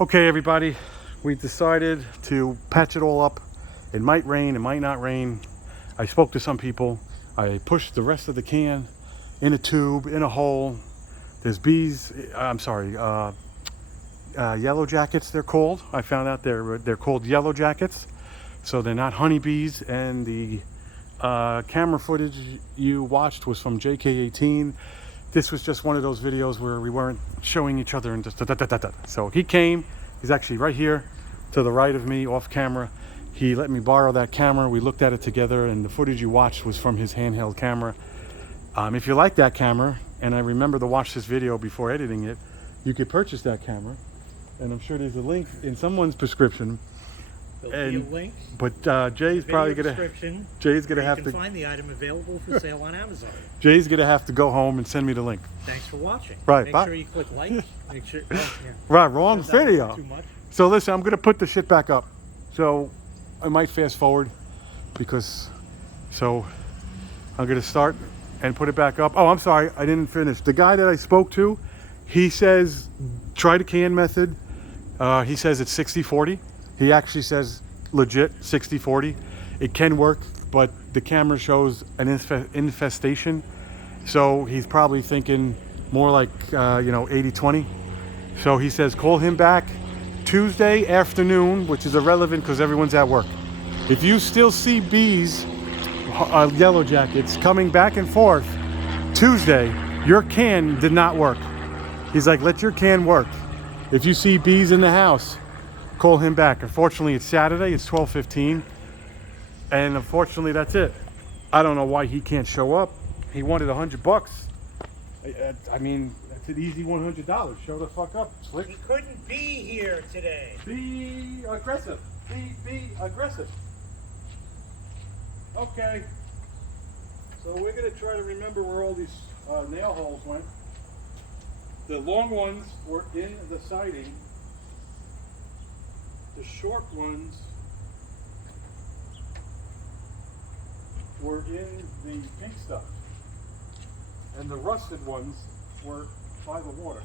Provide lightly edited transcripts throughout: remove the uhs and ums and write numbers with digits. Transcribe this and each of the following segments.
Okay, everybody, we decided to patch it all up. It might rain, it might not rain. I spoke to some people. I pushed the rest of the can in a tube, in a hole. There's bees, yellow jackets they're called. I found out they're called yellow jackets. So they're not honeybees, and the camera footage you watched was from JK18. This was just one of those videos where we weren't showing each other and just da-da-da-da-da. So he came, he's actually right here to the right of me off camera. He let me borrow that camera. We looked at it together, and the footage you watched was from his handheld camera. If you like that camera, and I remember to watch this video before editing it, you could purchase that camera. And I'm sure there's a link in someone's prescription. There'll be a link. But Jay's probably gonna have to. You can find the item available for sale on Amazon. Jay's gonna have to go home and send me the link. Thanks for watching. Right. Make bye. sure you click like. Make sure. Oh, yeah. Right. Wrong video. Too much. So listen, I'm gonna put the shit back up. So I might fast forward because. So I'm gonna start and put it back up. Oh, I'm sorry, I didn't finish. The guy that I spoke to, he says try the can method. He says it's 60-40. He actually says legit 60-40. It can work, but the camera shows an infestation. So he's probably thinking more like, 80-20. So he says call him back Tuesday afternoon, which is irrelevant because everyone's at work. If you still see bees, yellow jackets, coming back and forth Tuesday, your can did not work. He's like, let your can work. If you see bees in the house, call him back. Unfortunately, it's Saturday, it's 12:15, and unfortunately that's it. I don't know why he can't show up. He wanted $100. I mean, that's an easy $100. Show the fuck up, Slick. He couldn't be here today. Be aggressive. Be aggressive. Okay. So we're gonna try to remember where all these nail holes went. The long ones were in the siding. The short ones were in the pink stuff. And the rusted ones were by the water.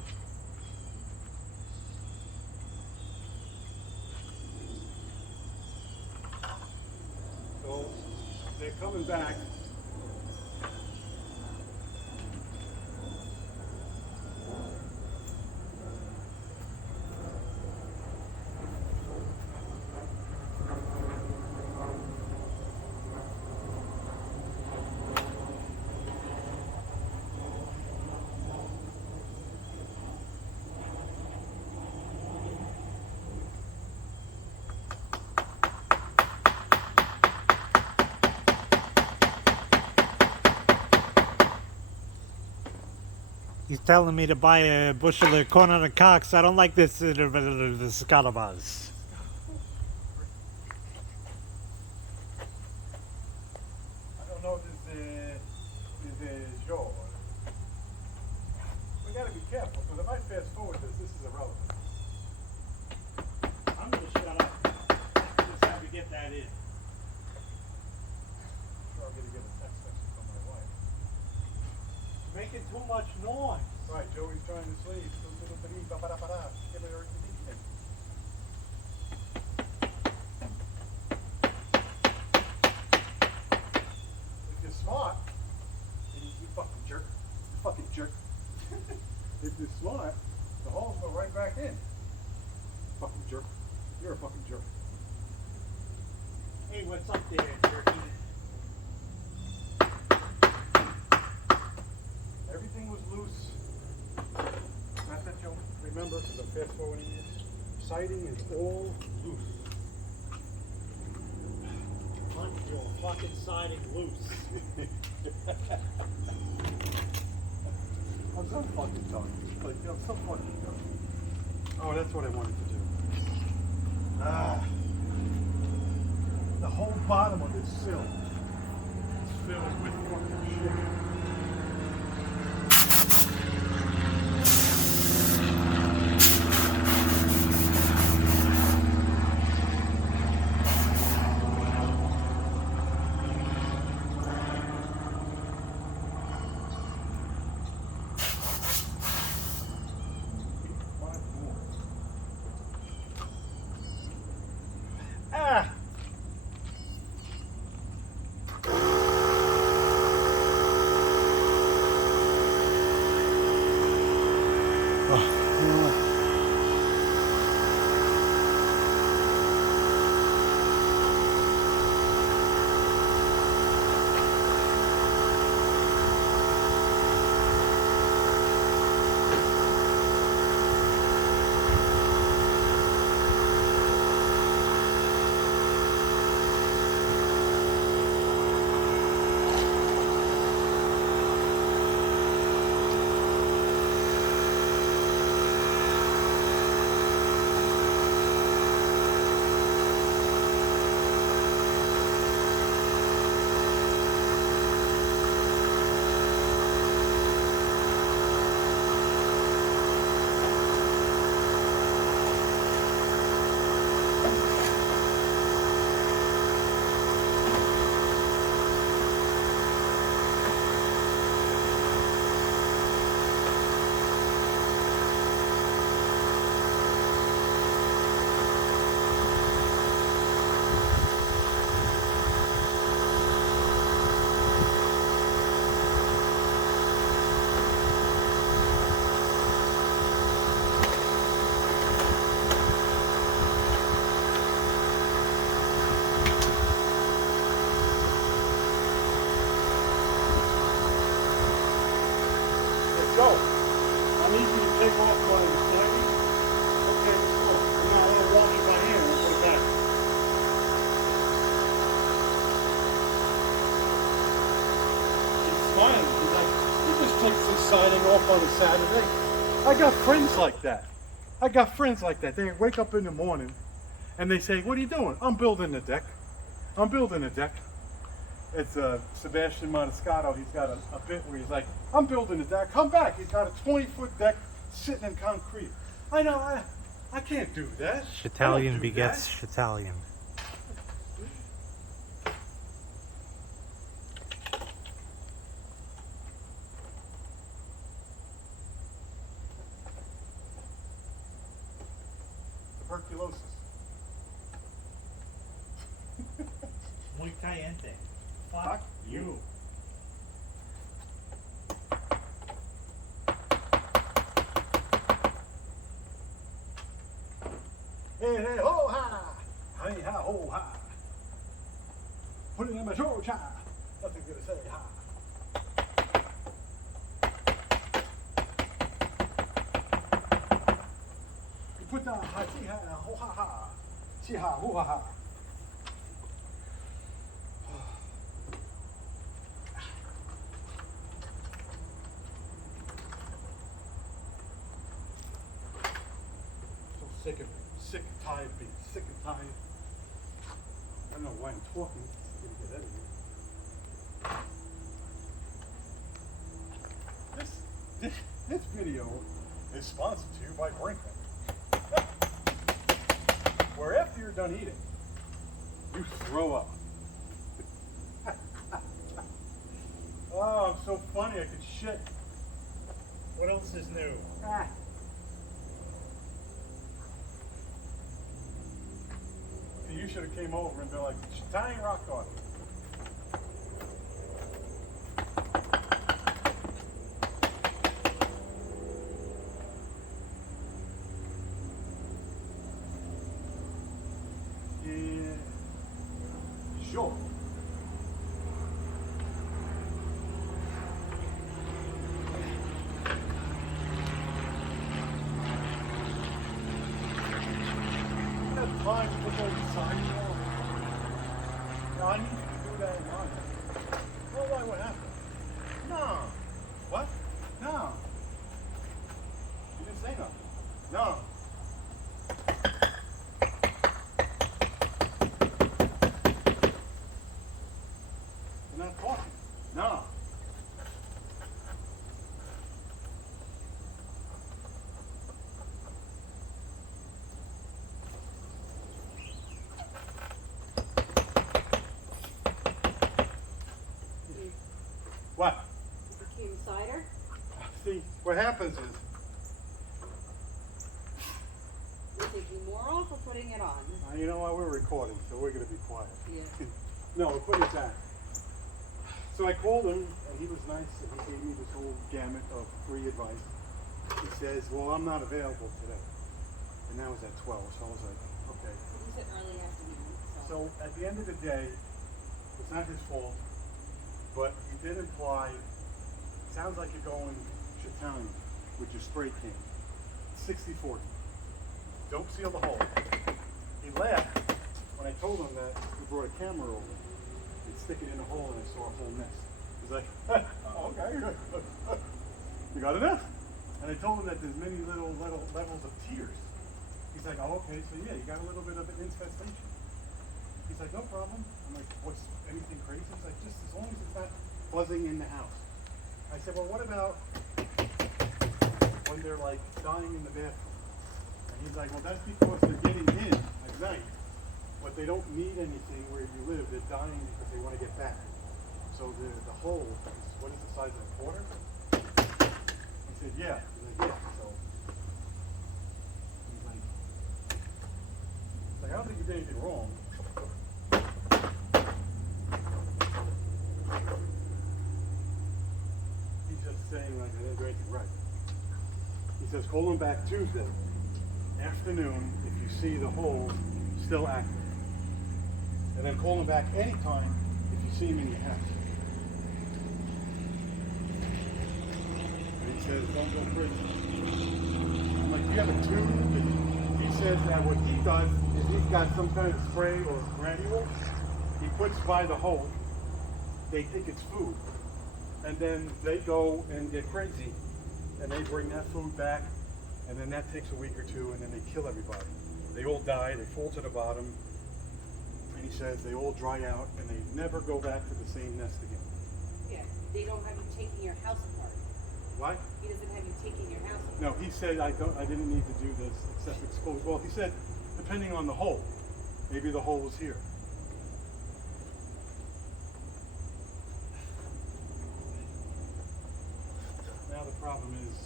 So they're coming back. He's telling me to buy a bushel of corn on the cocks. I don't like this scalabas. I don't know if this is Joe. We gotta be careful because if I fast forward this is irrelevant. I'm gonna shut up. Just have to get that in. I'm sure I'm gonna get a text message from my wife. Making too much noise. Right, Joey's trying to sleep. Give her the evening. If you're smart, you fucking jerk. You fucking jerk. If you're smart, the holes go right back in. Fucking jerk. You're a fucking jerk. Hey, what's up there, jerky? Everything was loose. Not that you'll remember because I'm fast forwarding it. Siding is all loose. Punch your fucking siding loose. I'm so fucking done. Like, I'm so fucking done. Oh, that's what I wanted to do. The whole bottom of this sill is filled with fucking shit. signing off on a Saturday. I got friends like that. I got friends like that. They wake up in the morning and they say, "What are you doing?" "I'm building a deck. I'm building a deck." It's Sebastian Maniscalco. He's got a bit where he's like, "I'm building a deck. Come back." He's got a 20-foot deck sitting in concrete. I know, I can't do that. Shatalian begets Shatalian. Tuberculosis. Muy caliente. Fuck you. Hey, hey, ho, ha! Hey, ha, ho, ha! Put it in my show, cha! Nothing gonna say, ha! You put down, ha, chi, ha, ho, ha, ha! Chi, ha, ho, ha, ha! So sick of it. Sick and tired of being sick and tired. I don't know why I'm talking. I'm gonna get edited. This video is sponsored to you by Brinkman. Where after you're done eating, you throw up. Oh, I'm so funny I could shit. What else is new? You should have came over and been like, "Italian rock garden." Yeah, sure. Time to put those signs on. No, I need you to do that in line. Well, why? What happened? No. What? No. You didn't say nothing. No. You're not talking. No. What? Became cider? See, what happens is, You're taking more off or putting it on? you know what, we're recording, so we're going to be quiet. Yeah. No, we'll put it back. So I called him, and he was nice, and he gave me this whole gamut of free advice. He says, "Well, I'm not available today." And that was at 12, so I was like, okay. You said early afternoon. So at the end of the day, it's not his fault, but you did imply, it sounds like you're going Italian with your spray can. 60-40. Don't seal the hole. He laughed when I told him that we brought a camera over and stick it in the hole, and I saw a whole mess. He's like, "Okay, you got enough?" And I told him that there's many little levels of tears. He's like, "Oh, okay, so yeah, you got a little bit of an infestation." He's like, "No problem." I'm like, "What's anything crazy?" He's like, "Just as long as it's not buzzing in the house." I said, "Well, what about when they're like dying in the bathroom?" And he's like, "Well, that's because they're getting in at night, but they don't need anything where you live. They're dying because they want to get back. So the hole is, what is the size of a quarter?" I said, "Yeah." He's like, "Yeah." So he's like, "I don't think you did anything wrong." He's just saying like I didn't do anything right. He says, "Call him back Tuesday afternoon if you see the hole still active. And then call him back anytime if you see him in your house." And he says, "Don't go crazy." I'm like, "Do you have a tube?" And he says that what he does is he's got some kind of spray or granule he puts by the hole. They think it's food. and then they go and get crazy, and they bring that food back, and then that takes a week or two, and then they kill everybody. They all die, they fall to the bottom, and he says they all dry out, and they never go back to the same nest again. Yeah, they don't have you taking your house apart. Why? He doesn't have you taking your house apart. No, he said I didn't need to do this except expose. Well, he said depending on the hole, maybe the hole was here. Now the problem is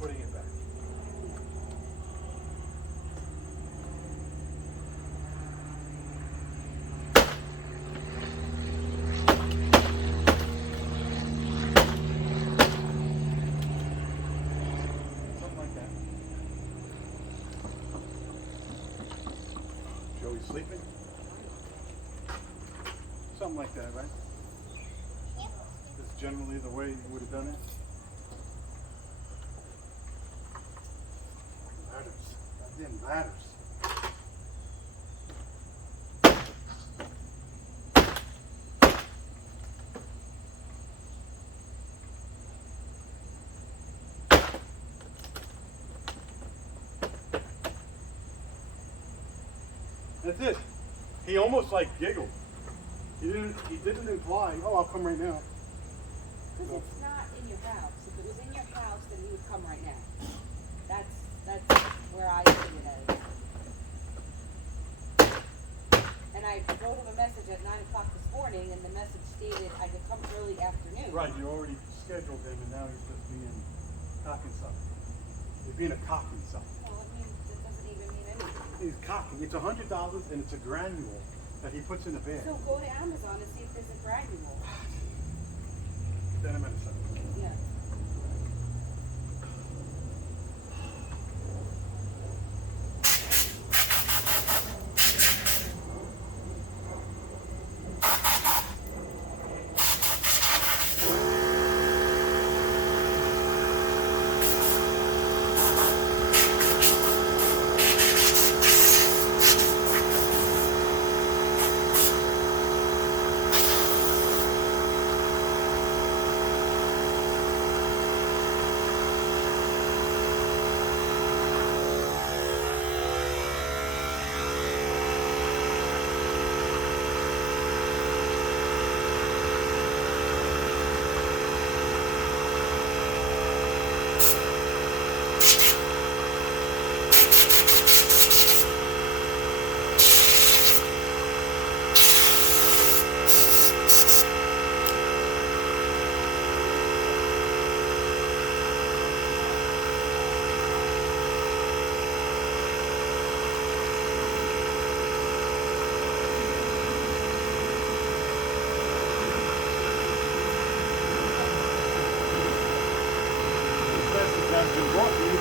putting it back. Something like that. Joey's sleeping? Something like that, right? That's generally the way you would have done it. Ladders. Goddamn ladders. That's it. He almost like giggled. He didn't imply, oh, I'll come right now. Because it's not in your house. If it was in your house, then he would come right now. That's where I see it as. And I wrote him a message at 9 o'clock this morning, and the message stated I could come early afternoon. Right, you already scheduled him, and now he's just being cock and suck. He's being a cock and suck. Well, I mean, that doesn't even mean anything. He's cocking. It's $100 and it's a granule that he puts in a bag. So go to Amazon and see if there's a granule. Then I'm at a second. Yeah.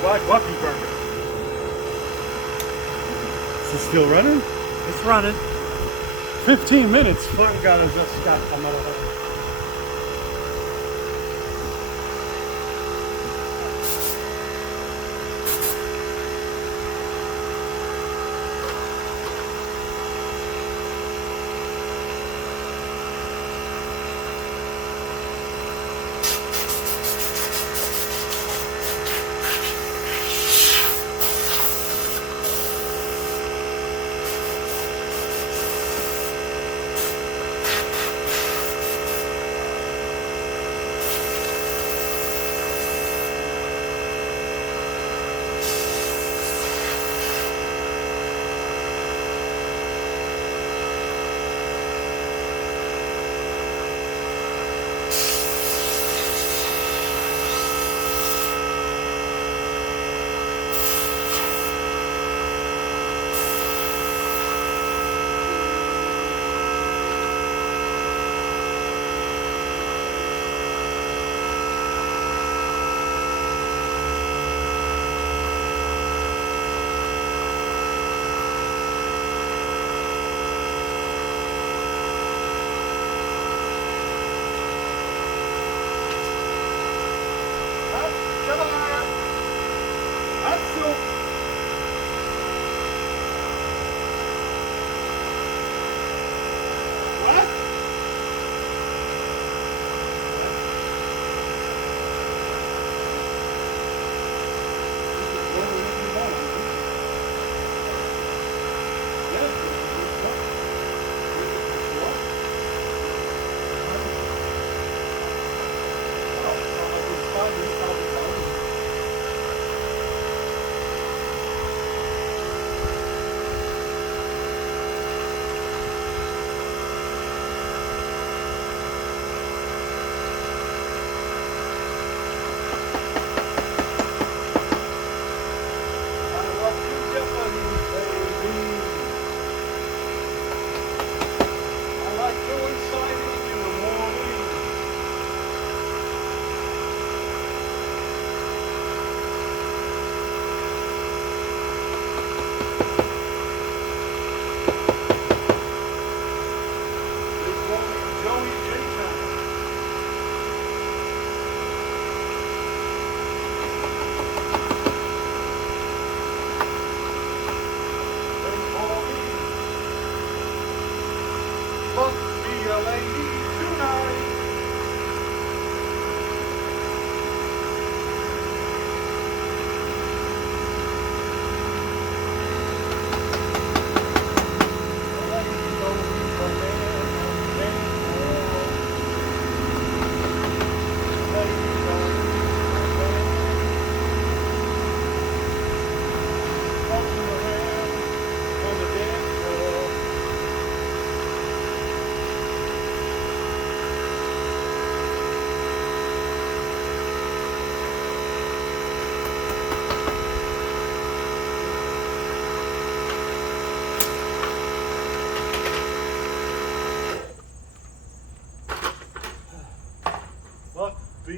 Black Bucky burger. Is it still running? It's running. 15 minutes. Fucking got us just got a motherfucker.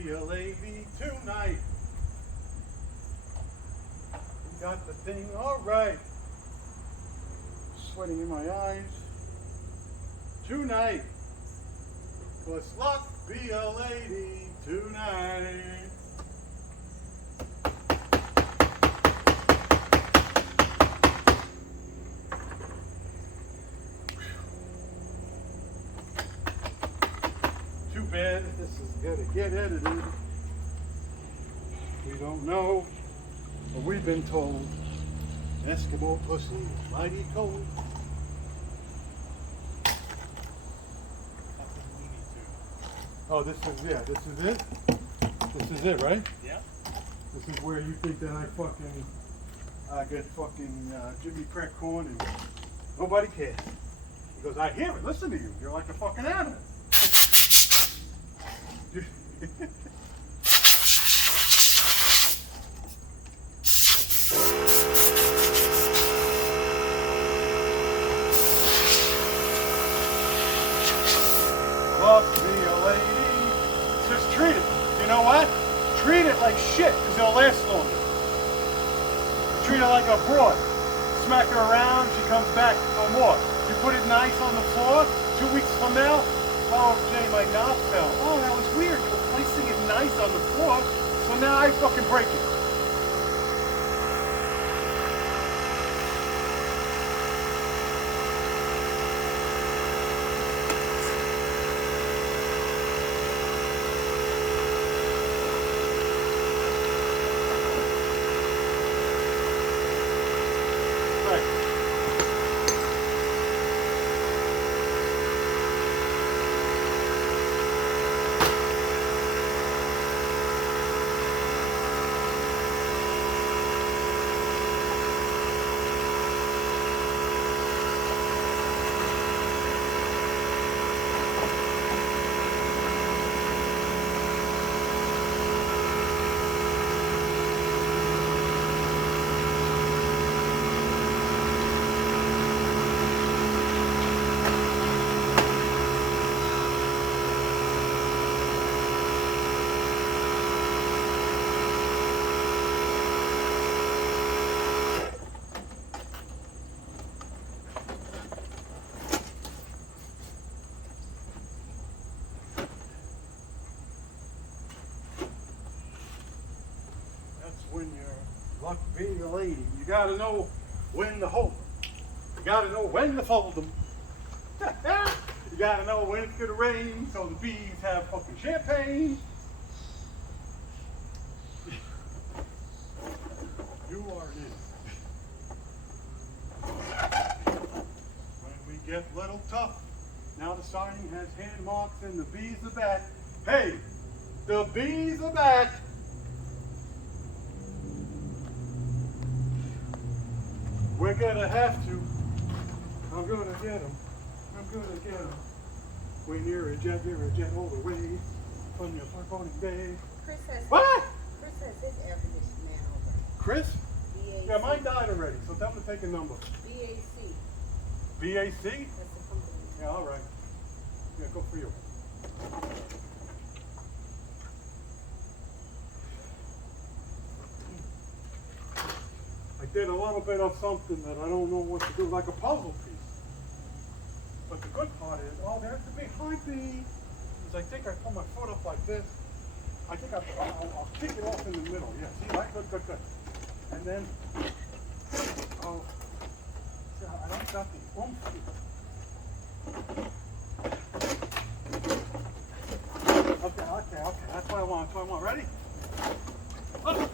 be a lady tonight. We got the thing all right. Sweating in my eyes. Tonight. 'Cause luck be a lady tonight. Too bad this is gonna get edited. We don't know, but we've been told Eskimo pussy is mighty cold. Oh, this is it. This is it, right? Yeah. This is where you think that I get fucking Jimmy crack corn and nobody cares. Because I hear it. Listen to you. You're like a fucking animal. Love me a lady. Just treat it. You know what? Treat it like shit because it'll last longer. Treat her like a broad. Smack her around, she comes back no more. You put it nice on the floor, 2 weeks from now, oh Jay, my knob fell. Oh, that was weird. You were placing it nice on the floor, so now I fucking break it. When you're luck being a lady, you gotta know when to hold them. You gotta know when to fold them. You gotta know when it's gonna rain so the bees have fucking champagne. You are it. When we get little tough, now the siding has hand marks and the bees are back. Hey, the bees are back. We're gonna have to. I'm gonna get them. I'm gonna get them. When you're a jet all the way from your foreboding day. Chris says. What? Chris says his air conditioning man over. Chris? BAC. Yeah, mine died already, so tell him to take a number. BAC. BAC? That's the company. Yeah, all right. Yeah, go for you. I did a little bit of something that I don't know what to do, like a puzzle piece. But the good part is, oh, there's the behind me. Is I think I put my foot up like this. I think I'll kick it off in the middle. Yeah, see, right? Good, good, good. And then, oh, see, I don't got the oomph. Okay. That's what I want. Ready? Up.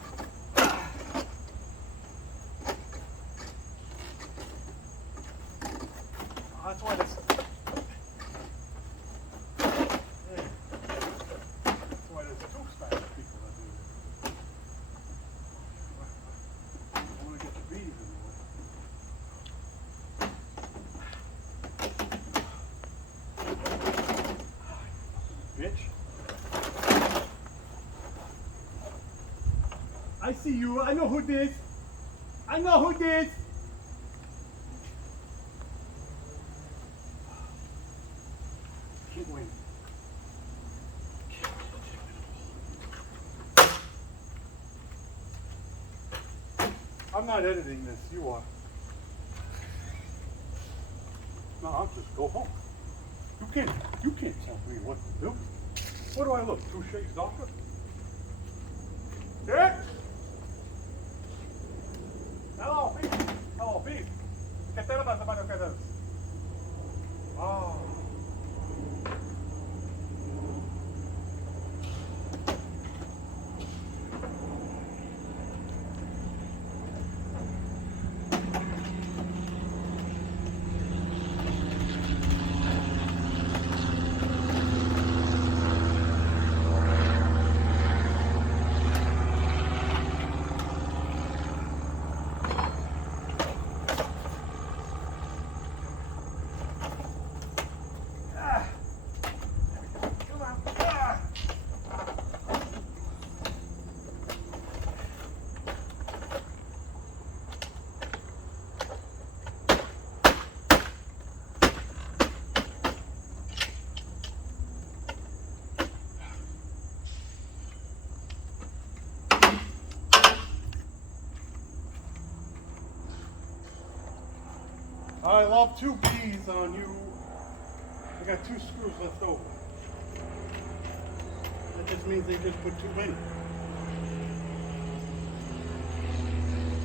That's why this. That's why there's two Spanish people that do this. I want to get the bees in the way. Bitch. I see you. I know who this. I know who this. Can't win. I'm not editing this. You are. No, I'll just go home. You can't tell me what to do. What do I look? 2 shades darker? Yeah? Hello, beef. Hello, beef. ¿Qué te lo pasa para que das? Oh. I love 2 B's on you. I got 2 screws left over. That just means they just put 2 in.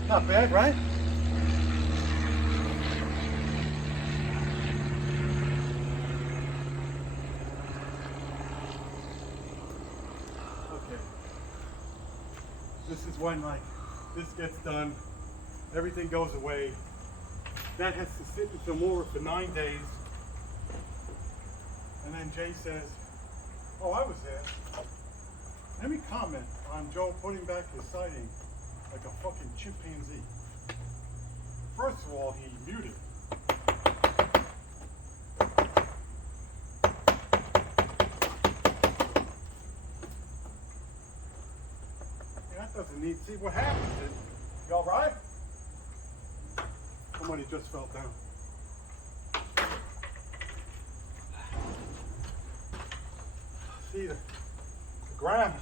Not bad, right? Okay. This is when like this gets done, everything goes away. That has to sit in Zamora for 9 days. And then Jay says, oh, I was there. Let me comment on Joe putting back his siding like a fucking chimpanzee. First of all, he muted. Yeah, that doesn't need, see what happens. You all right? Somebody just fell down. See the ground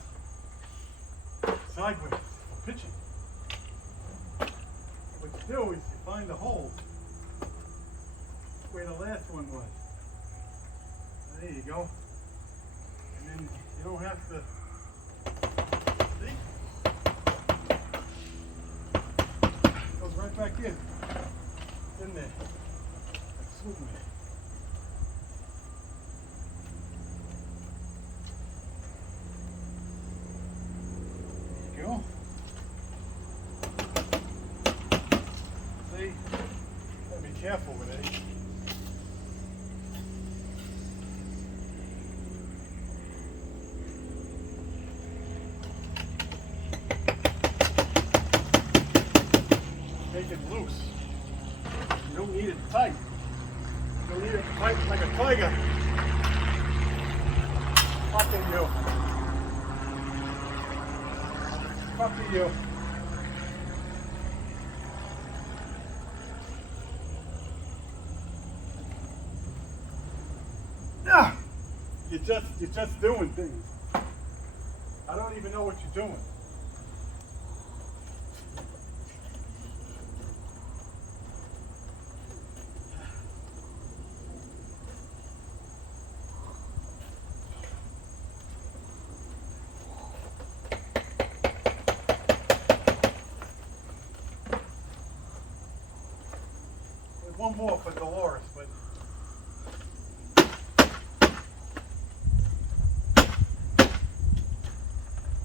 sideways, pitching. What you do is you find the hole where the last one was. There you go. And then you don't have to, see? It goes right back in. It's in there. Excuse me. There you go. See? Gotta be careful with it. Take it loose. You don't need it tight. You don't need it tight like a tiger. Fucking you. Fucking you. Ah! You're just doing things. I don't even know what you're doing. One more for Dolores, but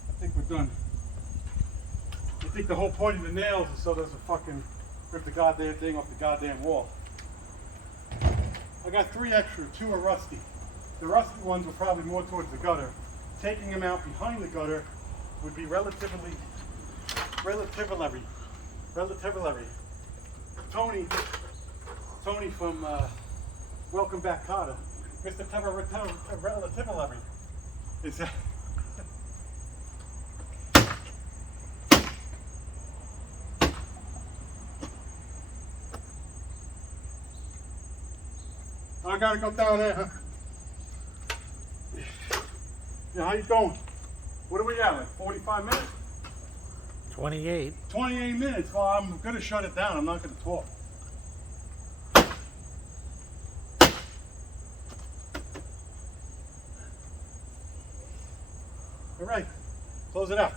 I think we're done. I think the whole point of the nails is so doesn't fucking rip the goddamn thing off the goddamn wall. I got 3 extra, 2 are rusty. The rusty ones were probably more towards the gutter. Taking them out behind the gutter would be relatively. Tony from Welcome Back Carter, Mr. Relatively, is that? I gotta go down there, huh? Yeah, how you doing? What are we at, like 45 minutes? 28. 28 minutes. Well, I'm going to shut it down. I'm not going to talk. All right. Close it out.